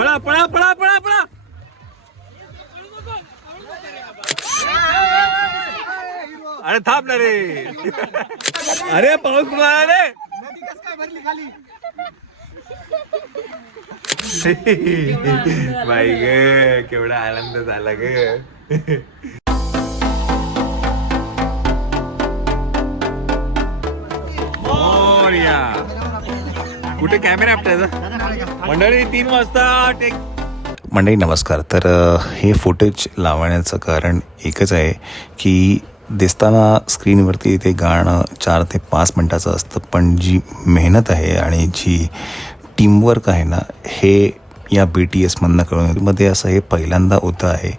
पळा पळा पळा पळा पळा. अरे थांब ना रे. अरे पाऊस कुठं आला रे. बाई ग केवढा आनंद झाला ग. कुठे कॅमेरा आपल्याचा. मंडळी 3 वाजता टेक. मंडळी नमस्कार. तर हे फुटेज लावण्याचं कारण एकच आहे की दिसताना स्क्रीनवरती ते गाणं 4 ते 5 मिनटाचं असतं, पण जी मेहनत आहे आणि जी टीमवर्क आहे ना, हे या BTS मधनं कळून येतं. मध्ये असं हे पहिल्यांदा होतं आहे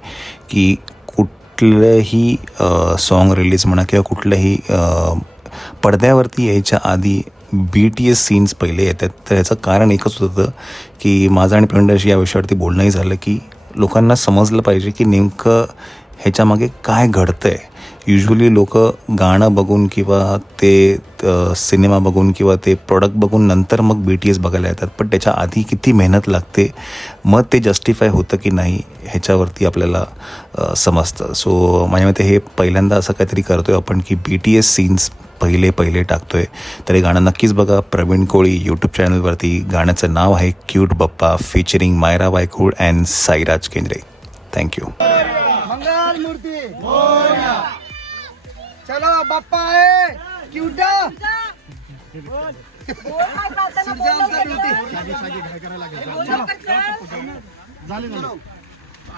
की कुठलंही सॉन्ग रिलीज म्हणा किंवा कुठलंही पडद्यावरती यायच्या आधी BTS सीन्स पहिले येतात. तर याचं कारण एकच होतं की माझं आणि प्रवीणशी या विषयावरती बोलणंही झालं की लोकांना समजलं पाहिजे की नेमकं ह्याच्यामागे काय घडतं आहे. युजली लोक गाणं बघून किंवा ते सिनेमा बघून किंवा ते प्रोडक्ट बघून नंतर मग BTS बघायला येतात, पण त्याच्या आधी किती मेहनत लागते मग ते जस्टिफाय होतं की नाही ह्याच्यावरती आपल्याला समजतं. सो माझ्या मते हे पहिल्यांदा असं काहीतरी करतो आहे आपण की BTS सीन्स पहिले टाकतोय. तर हे गाणं नक्कीच बघा. प्रवीण कोळी यूट्यूब चॅनलवरती. गाण्याचं नाव आहे cute Bappa featuring Myra Vaikul and Sairaj Kendre. Thank you. चलो बाप्पा आहे क्यूट.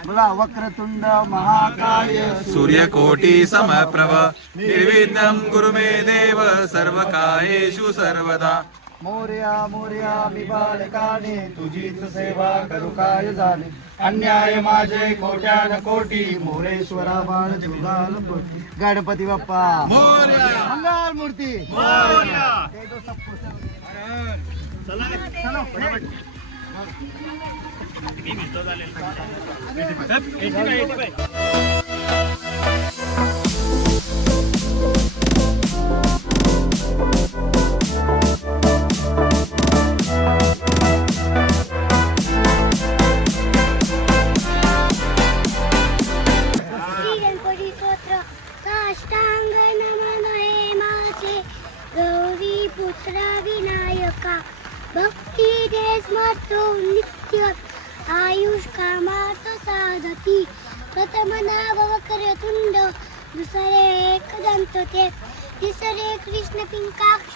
बोला वक्रतुंड महाकाय सूर्यकोटी समप्रभ निर्विघ्नं कुरु मे देव सर्वकार्येषु सर्वदा. मोर्या मोर्या मी बालकाने तुझीच सेवा करू काय झाले. अन्याय माझे कोट्यान कोटी मोरेश्वरा बाळ जुगाल पोटी. गणपती बाप्पा मोरया. मंगल मूर्ती मोरया. भक्ती देश मतो नित्य आयुष कामात साधती. प्रथम नाव वक्रतुंड दुसरे एकदंत ते तिसरे कृष्ण पिंकाक्ष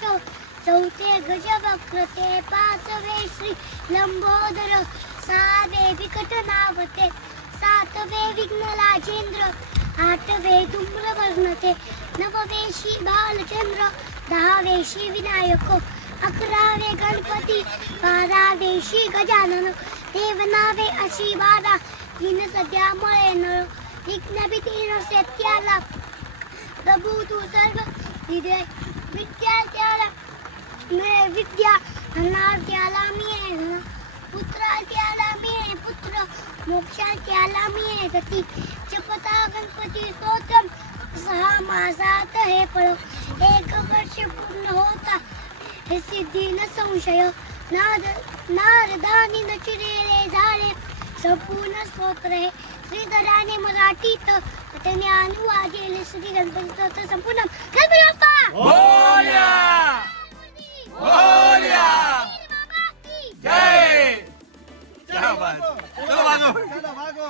चौथे गजवक्र ते पाचवे श्री लंबोदर सहावे विकट नावते सातवे विघ्नराजेंद्र आठवे धूम्रवर्ण ते नववे श्री बालचंद्र दहावे श्री विनायक 11वे गणपती 12वे श्री गजानन देवनावे अशी 12 तीन सध्या मळे नळ विघ्न भीती नसे त्याला प्रभू तू सर्व विद्यार्थ्याला मिळे विद्या धनार्थ्याला मिळे धन पुत्रार्थ्याला मिळे पुत्र मोक्षार्थ्याला मिळे गती. जपता गणपती स्तोत्रम 6 मासात हे फळ 1 वर्ष पूर्ण होता हे सिद्धी न संशय. नारदानी न चिरेले झाले संपूर्ण स्तोत्र हे श्रीधराने मराठीत त्याने अनुवादिले श्री गणपती स्तोत्र संपूर्ण. गणपती बाप्पा मोरया. मोरया. जय. क्या बात. चलो वाजव. चलो भागो.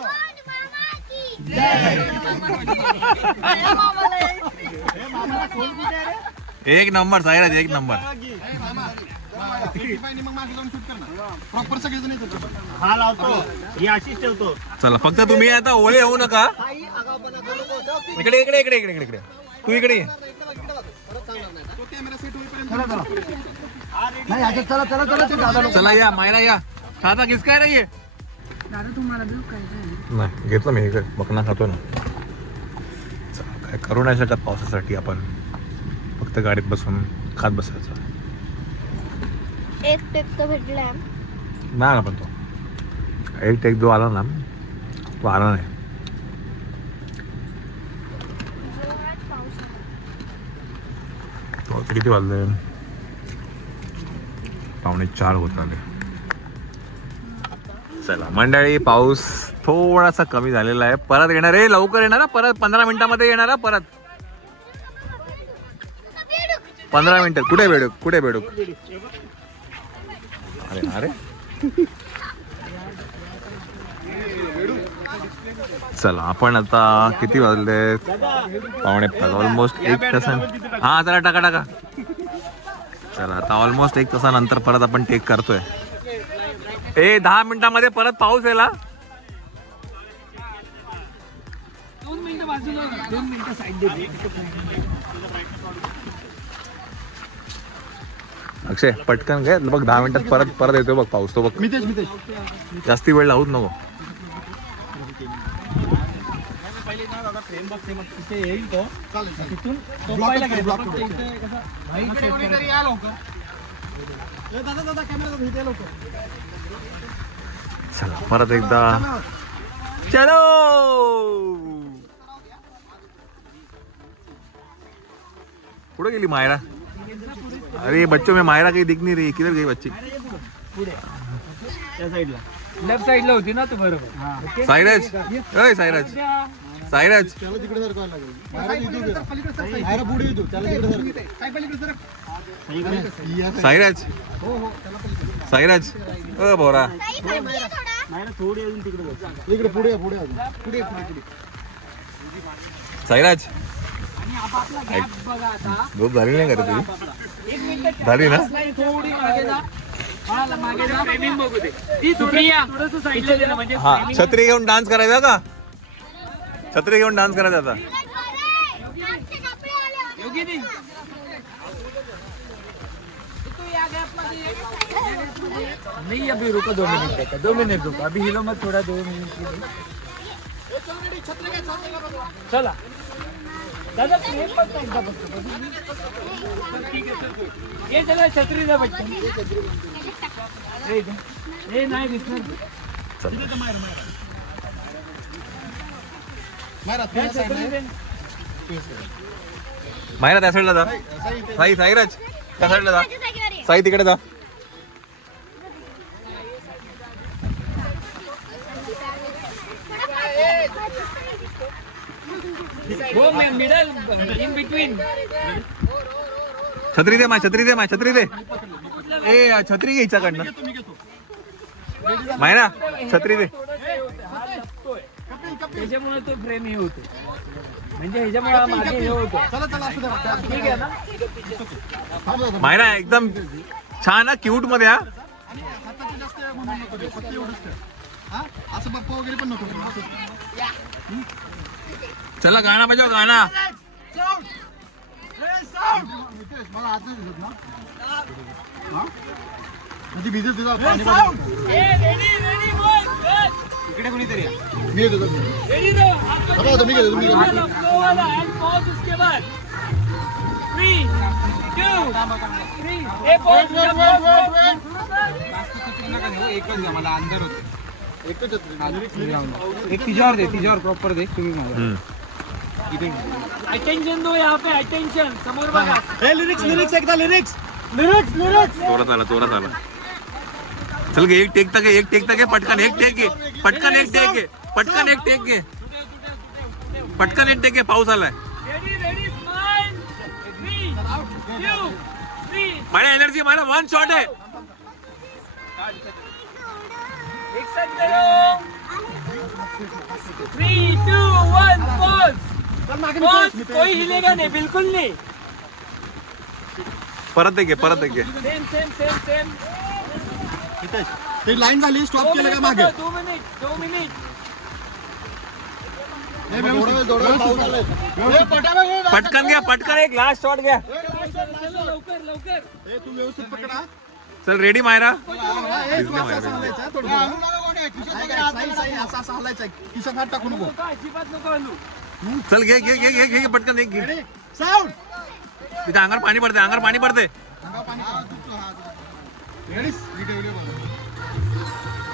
एक नंबर साईराज एक नंबर. हा लावतो ही अशीच ठेवतो. चला फक्त तुम्ही आता ओळे होऊ नका. इकडे इकडे इकडे इकडे इकडे तू इकडे ये. नाही आता चला चला चला ते दादा चला या मायरा या. साधा किसकाय रे ये. नाही घेतलं मी इकडे बकना खातो ना. काय करू नाही शकत पावसासाठी आपण फक्त गाडीत बसून खात बसायचं. एक टेक तो भेटलाय नाही आला पण तो एक टेक जो आला ना तो आला नाही. तो किती वाजले 3:45 होत आले. चला मंडळी, पाऊस थोडासा कमी झालेला आहे. परत येणार आहे, लवकर येणार आहे, परत 15 मिनिटांमध्ये येणार आहे, परत 15 मिनिटात. कुठे बेडूक, कुठे बेडूक? अरे अरे चला आपण आता किती वाजले? 5:45, ऑलमोस्ट 1 तासां. हा चला टाका टाका. चला आता ऑलमोस्ट 1 तासानंतर परत आपण टेक करतोय. 10 मिनिटांमध्ये परत पाऊस यायला. 2 मिनिटं बाजूला, 2 मिनिटं साईड दे. अक्षय पटकन घे बघ, 10 मिनिटात परत येतो बघ पाऊस. तो बघ, जास्ती वेळ लावूच नको. चला परत एकदा चलो. कुठे गेली मायरा? अरे बच्चों में मायरा कहीं दिख नहीं रही. किधर गई बच्ची? लेफ्ट साईडला होती ना तू, बरोबर. साईराज, अय साईराज, साईराज साईराज साईराज अ बोरा इकडे पुढे पुढे पुढे साईराज. झोप झाली नाही का रे तुझी? झाली ना? थोडी मागे जा, मागे जा. फ्रेमिंग बघू दे. ती थोडंसं साईडला दे ना, म्हणजे हा छत्री घेऊन डान्स करायचा का? छत्री घेऊन डान्स करायचा आता. योगिनी नहीं, अभी रुको 2 मिनट देखा, 2 मिनट रुको, अभी हिलो मत, थोड़ा 2 मिनट. चला दादा, प्रेम पण नाही का बघतो. ठीक आहे चल. ये चला छत्री द्या बच्चा. हे नाही दिसणार. मायरा त्या साईडला जा. साईराज त्या साईडला जा. साई तिकडे जा. हो मिडल इन बिटवीन. छत्री दे माय, छत्री दे माय, छत्री दे. ए छत्री घे हिच्याकडनं. मायरा छत्री दे. त्याच्यामुळे तो फ्रेम हे होतो, म्हणजे ह्याच्यामुळे मागे हे होतो. ठीक आहे ना. मायरा एकदम छान, क्यूट मध्ये. हा असं बाप्पा वगैरे पण नको. चला गाणं बजाव, गाणं. मला आत नाही दिसत ना. ती भिजत तुझा पाणी इकडे कोणीतरी मी येतो. मी घेतो, तुम्ही एकच घ्या, मला अंदर होते. एकच एक तिच्यावर दे, तिच्यावर प्रॉपर दे तुम्ही मला. अटेन्शन दो यहाँ पे, अटेन्शन. समोर बघा. लिरिक्स एकदा लिरिक्स. चोरात आला. चल घे, एक टेक घे, पटकन एक टेक घे, पटकन एक टेक घे. पटकन एक टेक घे, पाऊस आलाय. स्माइल. 3, 2, 3. माझ्या एनर्जी, मला 1 शॉट आहे. एक साथ करो. 3, 2, 1 पॉज. कोई हिलेगा नहीं, बिल्कुल नहीं. परत एक घे. सेम. ते लाईन झाली, स्टॉप केलं का मागे? 2 मिनिट. पटकन घ्या, पटकन एक लास्ट शॉट घ्या. लवकर. तू व्यवस्थित पकडा. चल रेडी मायरा. किशन हात टाकू नको. अजिबात नको हलू. चल घे पटकन एक घे. साऊंड. तिथे अंगावर पाणी पडते.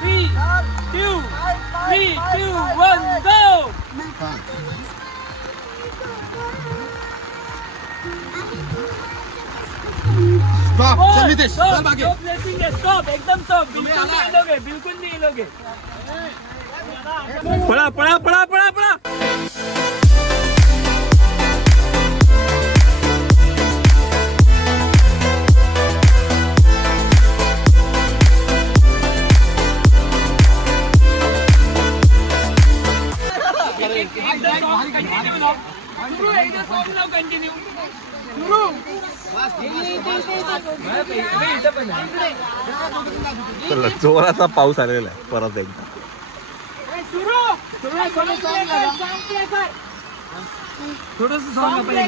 3, 2, 1 go. स्टॉप एकदम स्टॉप बिल्कुल नहीं हिलोगे बिल्कुल नहीं हिलोगे पळा पळा पळा पळा पळा चला जोराचा पाऊस आलेला आहे परत एकदा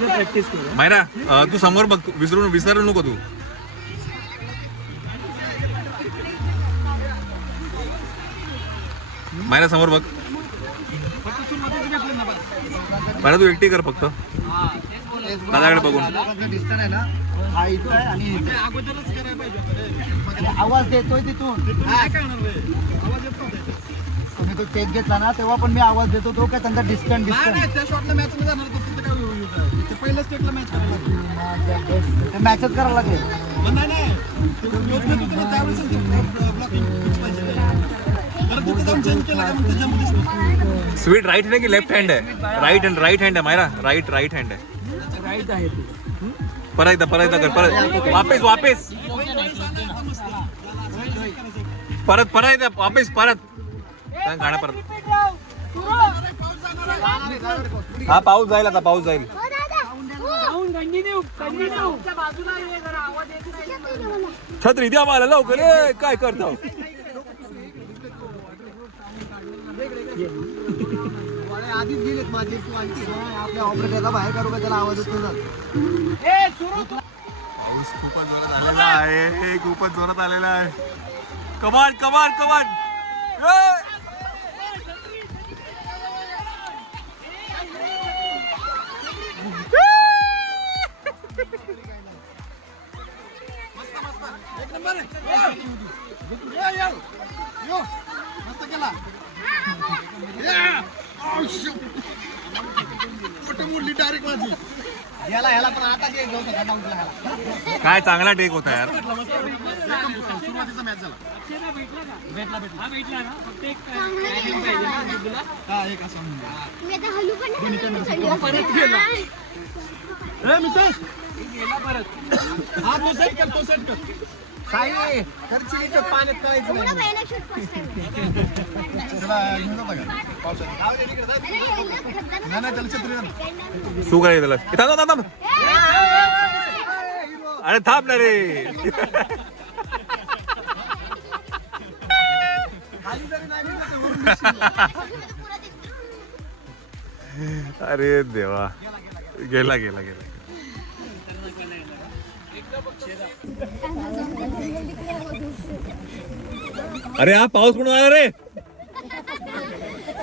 प्रॅक्टिस करू मायरा तू समोर बघ विसरू नको तू मायरा समोर बघ मायरा तू एकटी कर फक्त दादाकडे बघून डिस्टन्स आहे ना हा इथं आहे आणि इथं आहे. आवाज देतोय तिथून तुम्ही तो टेक घेतला ना तेव्हा पण मी आवाज देतो तो काय त्यांचा डिस्टन्स मॅचच करायला लागेल स्वीट राईट है कि लेफ्ट हैंड है राइट हैंड है मायरा राइट हैंड है राईट आहे ते. परत कर परत वापस परत गाणं परत हा पाऊस जाईल आता हो दादा जाऊन कंटिन्यू छत्री द्या मला लवकर काय करतो आधीच गेलेत माझे आपल्या ऑपरेटरला बाहेर करू का त्याला आवाज येतो पाऊस खूपच जोरात आलेला आहे कमान ह्याला पण आता काय चांगला टेक होता यार भेटला ना फक्त एक मी आता हलू पण नाही परत गेला मितेश गेला परत हा तो सेट कर साई करची इथं पाण्यात काहीच एवढा भयानक शूट फर्स्ट टाइम सू काय त्याला थांब अरे थांब ना रे अरे देवा गेला अरे हा पाऊस म्हणून आला रे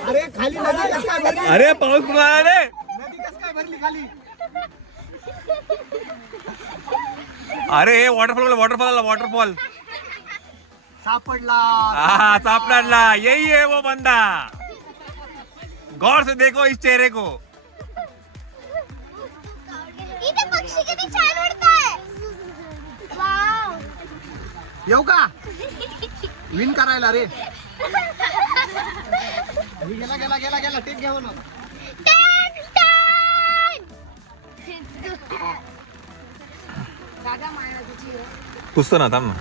अरे खाली नदी कसं काय भरली अरे पाऊस म्हणून आला रे नदी कसं काय भरली खाली अरे वॉटरफॉल सापडला हाँ सापड़ा यही है वो बंदा गौर से देखो इस चेहरे को इथे पक्षी किती छान उडताय वाव येऊ का विन करायला रे गेला टेक घ्यावं ना पुसतो ना थांब ना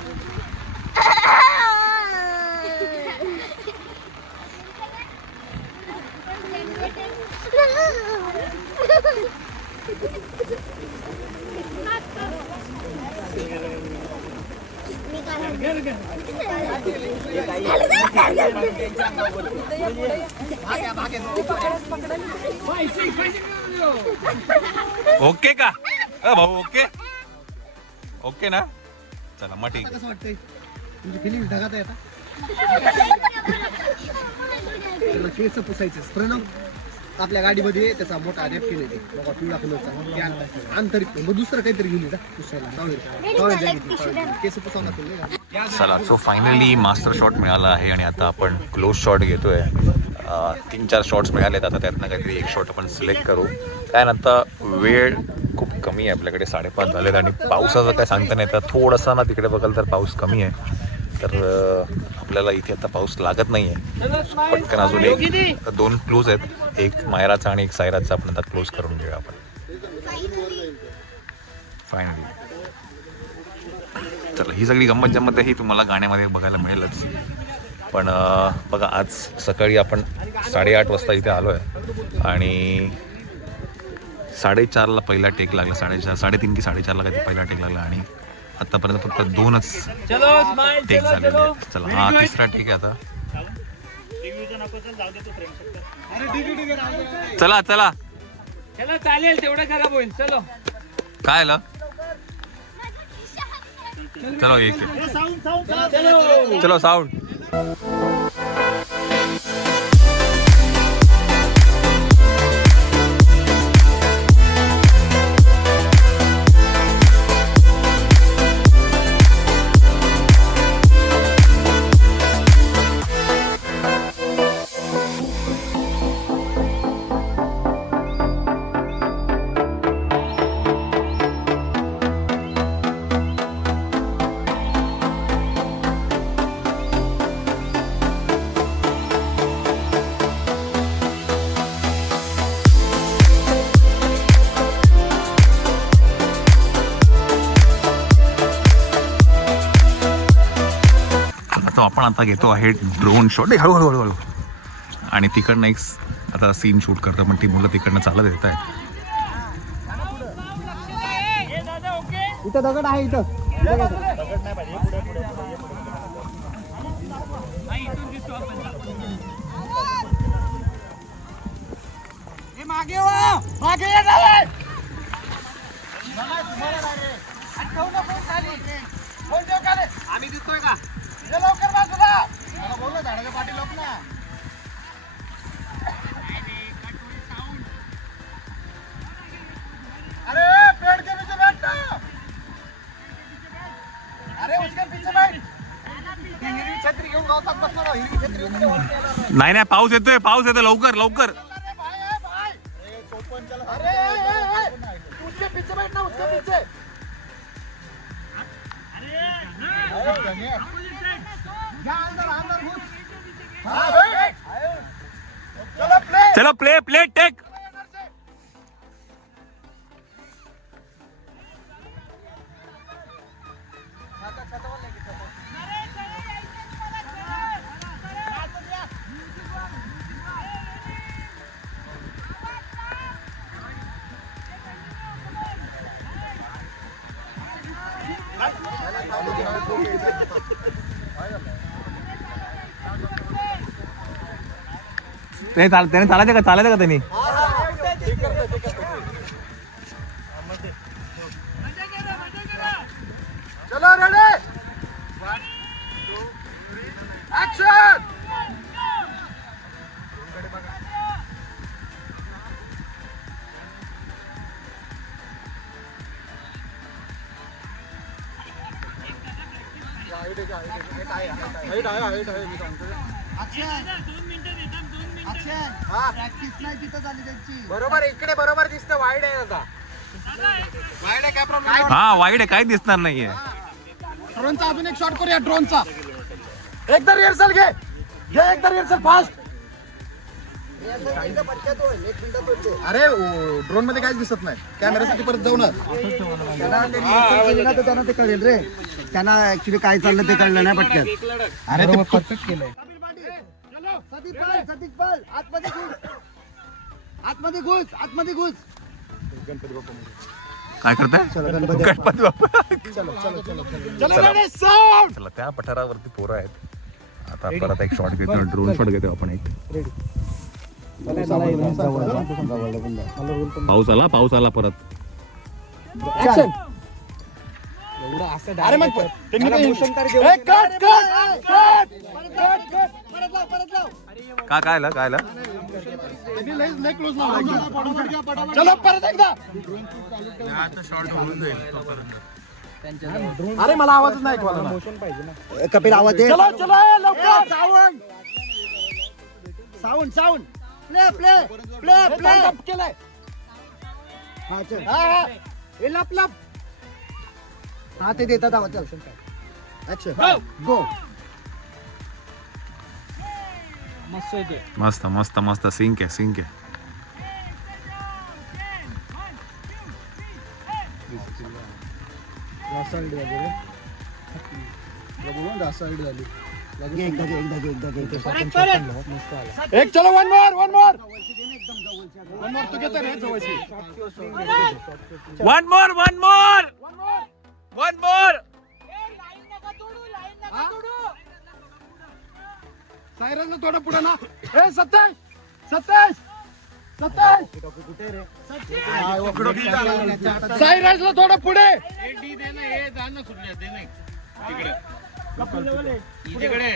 ओके का भाऊ ओके ना चला मग ठीक कसं वाटतंय तुमची फिलिंग ढगात आहे आता केस पुसायचं प्रणव आपल्या गाडीमध्ये त्याचा मोठा नॅपकिन येते बघा पिवळा कलरचा आंतरिक मग दुसरं काहीतरी घेऊन येतात पुसायला केस पुसावं लागतील चला सो फायनली मास्टर शॉट मिळाला आहे आणि आता आपण क्लोज शॉट घेतोय 3-4 शॉट्स मिळालेत आता त्यातनं काहीतरी एक शॉट आपण सिलेक्ट करू त्यानंतर वेळ खूप कमी आहे आपल्याकडे, 5:30 झालेत आणि पावसाचं काय सांगता नाही येतं. थोडासा ना तिकडे बघाल तर पाऊस कमी आहे, तर आपल्याला इथे आता पाऊस लागत नाही आहे. पटकन अजून 2 क्लोज आहेत, एक मायराचा आणि एक सायराचा. आपण आता क्लोज करून घेऊया आपण फायनली. चला, ही सगळी गंमत जम्मत ही तुम्हाला गाण्यामध्ये बघायला मिळेलच. पण बघा, आज सकाळी आपण 8:30 वाजता इथे आलो आहे आणि 4:30ला पहिला टेक लागला. 3:30 की 4:30ला काही पहिला टेक लागला आणि आतापर्यंत फक्त 2च टेक झालेले आहेत. चला, हा तिसरा टेक आहे आता. चला चला चला, चालेल, तेवढं खराब होईल. चलो, काय आलं? चलो एक चलो साऊंड. आपण आता घेतो आहे ड्रोन शॉट. हळूहळू हळूहळू. आणि तिकडनं एक आता सीन शूट करतो, पण ती मुलं तिकडनं चालत येत आहे. इथं दगड आहे, इथं मागे आम्ही दिसतोय का? लवकर बाजूला बोल ना, झाडाच्या पाठी लोक ना. अरे पेड़ के पीछे बैठना. अरे उसके पीछे बैठ. हिरवी छत्री घेऊन गावतात बसणार. हिरवी छत्री घेऊन. नाही, पाऊस येतोय, पाऊस येतोय. लवकर लवकर. अरे उसके पीछे बैठना, उसके पीछे. चलो प्ले प्ले टेक. त्याने चालायचं का त्यांनी? चलो रेडी, ऍक्शन. प्रॅक्टिस नाही तिथं झाली त्यांची. बरोबर, इकडे बरोबर दिसतं. वाईड आहे आता. वाईड आहे, काय प्रॉब्लेम? हा, वाईड आहे, काही दिसणार नाहीये. ड्रोनचा अजून एक शॉट करूया. ड्रोनचा एकदा रिहर्सल घे. एकदा रिहर्सल फास्ट. अरे ड्रोन मध्ये काहीच दिसत नाही. कॅमेरासाठी परत जाऊ ना. त्यांना ते कळेल रे. त्यांना ऍक्च्युली काय चाललं ते कळलं नाही पटकन. अरे ते परफेक्ट केलंय. सतीश पाल आतमध्ये घुस. आतमध्ये घुस. आतमध्ये घुस. काय करताय? गणपती बाप्पा. चला, त्या पठारावरती पोरं आहेत. आता परत एक शॉट घेतो, ड्रोन शॉट घेतो आपण एक. पाऊस आला परत. अरे मग काय आला? चलो परत एकदा. अरे मला आवाजच नाही ऐकवायला. कपिल आवाज दे. चलो चलो लवकर. साऊंड प्ले केलाय. हा चल. ए लप लप. हा ते देतात आवाज. ऍक्शन गो. मस्त आहे ते. मस्त मस्त मस्त सिंक आहे सिंक आहे. एक चलो one more one more one more one more. सायरनला थोडं पुढे ना. ए 27 27 सायरनला थोडं पुढे.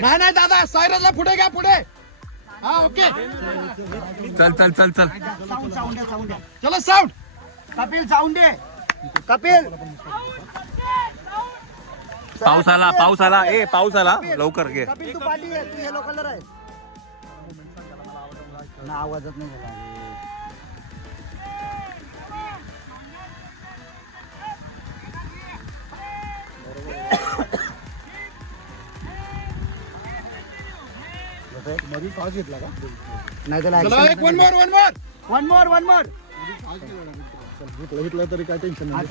नाही नाही दादा सायरनला पुढे घ्या पुढे. हा ओके. चल चल चल चल. चलो साऊंड. कपिल साऊंड दे. कपिल पाऊस आला पाऊस आला. ए पाऊस आला लवकर घे. कपिल तू पाठी आहे. तू येलो कलर आहे ना. आवाजच नाही झाला. नाही तर one more one more one more one मोर. घेतलं तरी काय टेन्शन नाही.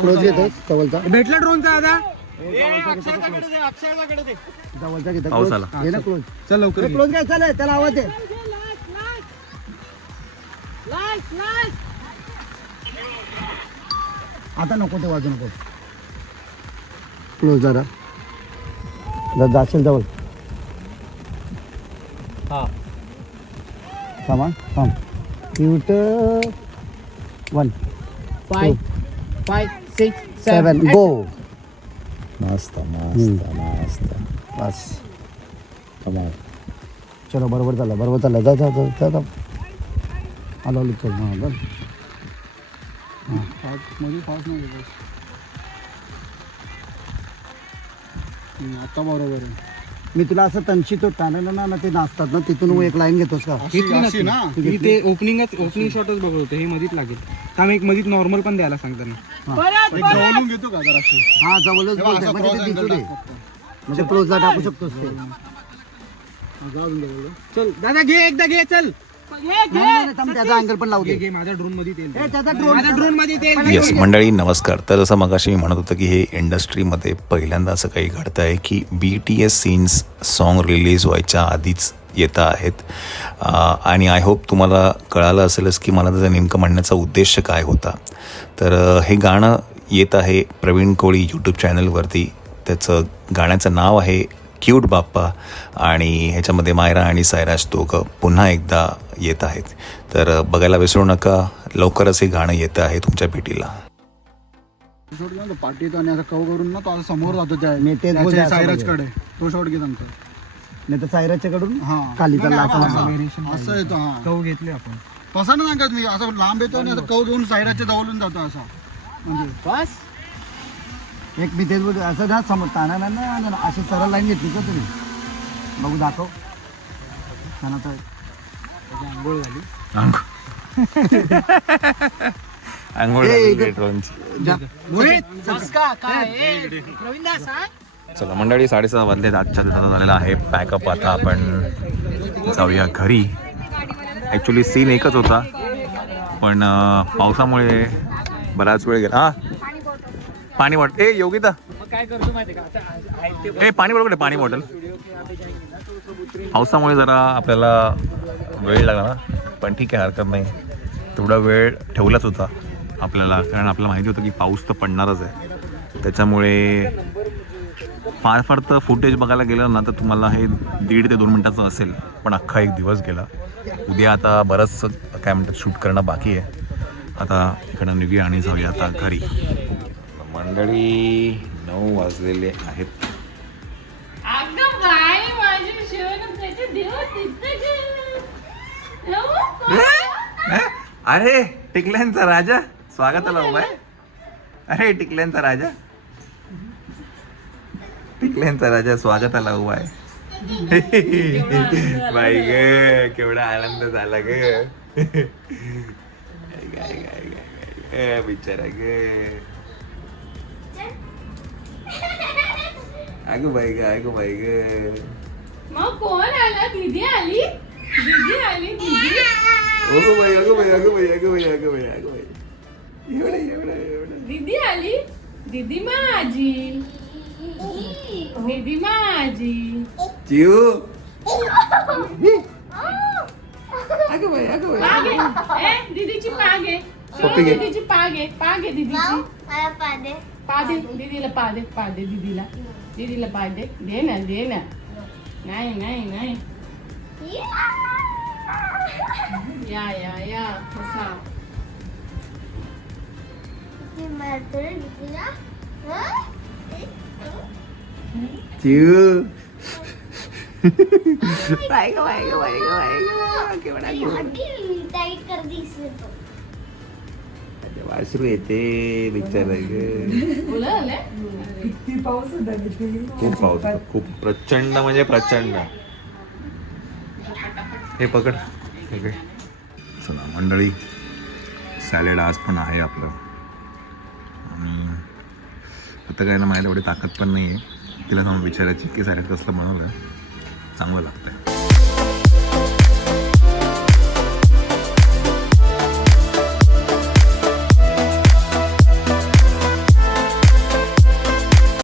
क्लोज येतोच जवळचा. भेटला ड्रोनचा आता. जवळचा घेतो. पाऊस आला. घे ना क्लोज. चल लवकर क्लोज काय चालेल. त्याला आवाज दे. आता नको ते वाजू नको. क्लोज जरा जाशील जवळ. थांबा थांब. क्यूट 1 5 6 7 गो. मस्त मस्त मस्त. बस चलो बरोबर चाललं जा जा जा जा. आलो चल. हां बस. मध्ये पास नाही आता बरोबर आहे. मी तुला असं तनशी तो टाळलं ना ते नाचतात ना तिथून एक लाईन घेतोस का. ते ओपनिंग शॉटच बघत होते. हे मधीत लागेल त्यामुळे एक मधीत नॉर्मल पण द्यायला सांगतात ना. जवळून घेतो का जरा. हा जवळच बोलतोय म्हणजे ते दिसू दे. म्हणजे क्लोजला टाकू शकतोस ते. चल दादा घे एकदा घे. चल त्याचा अँगल पण लावू दे. माझ्या ड्रोन मध्ये तेल. त्याचा ड्रोन मध्ये तेल. येस मंडळी नमस्कार. तर जसं मगाशी मी म्हणत होतं की हे इंडस्ट्रीमध्ये पहिल्यांदा असं काही घडतं आहे की BTS सीन्स सॉन्ग रिलीज व्हायच्या आधीच येत आहेत. आणि आय होप तुम्हाला कळालं असेलच की मला त्याचा नेमकं म्हणण्याचा उद्देश काय होता. तर हे गाणं येत आहे प्रवीण कोळी यूट्यूब चॅनलवरती. त्याचं गाण्याचं नाव आहे क्यूट बाप्पा. आणि ह्याच्यामध्ये मायरा आणि सायराज दोघं पुन्हा एकदा येत आहेत. तर बघायला विसरू नका. लवकरच हे गाणं येतं आहे तुमच्या भेटीला. पाठीत आणि आता कव करून ना तो आता समोर जातो सायराजकडे. तो शॉट घेत आमचा. नाही तर सायराजच्या कडून खाली चालला असं येतो. हा कव घेतले आपण. तसा नाही सांगत मी. असं लांब येतो आणि आता कव घेऊन सायराजच्या जवळून जातो असा. म्हणजे बस एक मी तेच बोलतो. असं ना समोर ताना ना अशी सरळ लाईन घेतली का तुम्ही. बघू दाखव. आंघोळ झाली. आंघोळ झाली ड्रोनची. चला मंडळी 6:30 वाजले. आजच्या दिवसाचा झालेला आहे पॅकअप. आता आपण जाऊया घरी. ॲक्च्युली सीन एकच होता पण पावसामुळे बराच वेळ गेला. हा पाणी बॉटल. ए योगिता काय करतो माहिती का आता ए पाणी बॉटल. पाणी बॉटल. पावसामुळे जरा आपल्याला वेळ लागला ना. पण ठीक आहे हरकत नाही. तेवढा वेळ ठेवलाच होता आपल्याला. कारण आपल्याला माहिती होतं की पाऊस तर पडणारच आहे. त्याच्यामुळे फार फार तर फुटेज बघायला गेलं ना तर तुम्हाला हे 1.5 ते 2 मिनटाचं असेल. पण अख्खा एक दिवस गेला. उद्या आता बरंचसं काय म्हणतात शूट करणं बाकी आहे. आता इकडं निघूया आणि जाऊया आता घरी. मंडळी 9 वाजलेले आहेत. अरे टिकल्यांचा राजा स्वागताला उभा आहे. अरे टिकल्यांचा राजा. टिकल्यांचा राजा स्वागताला उभा आहे. बाई ग केवढा आनंद झाला ग. ए बिचारा गे. अगं बाई ग, अगं बाई ग. मग कोण आला? दीदी आली, दीदी आली, दीदी. अगं बाई, अगं बाई, अगं बाई, अगं बाई, अगं बाई, अगं बाई. एवढं. दीदी आली, दीदी माझी, दीदी माझी. चिऊ. अगं बाई, अगं बाई. पागे, ए दीदीची पागे. पप्पी घे. दीदीची पागे, पागे दीदीची. मला पादे पादे दीदीला पादे, पादे दीदीला, दीदीला पादे. दे ना, दे ना. नाही नाही नाही. या कसा. मारतोय तुला चिऊ. टाईट कर दिसले तो वासरू येते बिचारा ग. बोला आले. खूप पाऊस होता, खूप प्रचंड म्हणजे प्रचंड. हे पकड. ओके चला मंडळी, सॅलेड आज पण आहे आपलं. आणि आता काय ना माझ्या एवढी ताकद पण नाही आहे तिला जाऊन विचारायची की सॅलेड कसलं बनवलं चांगलं लागतंय.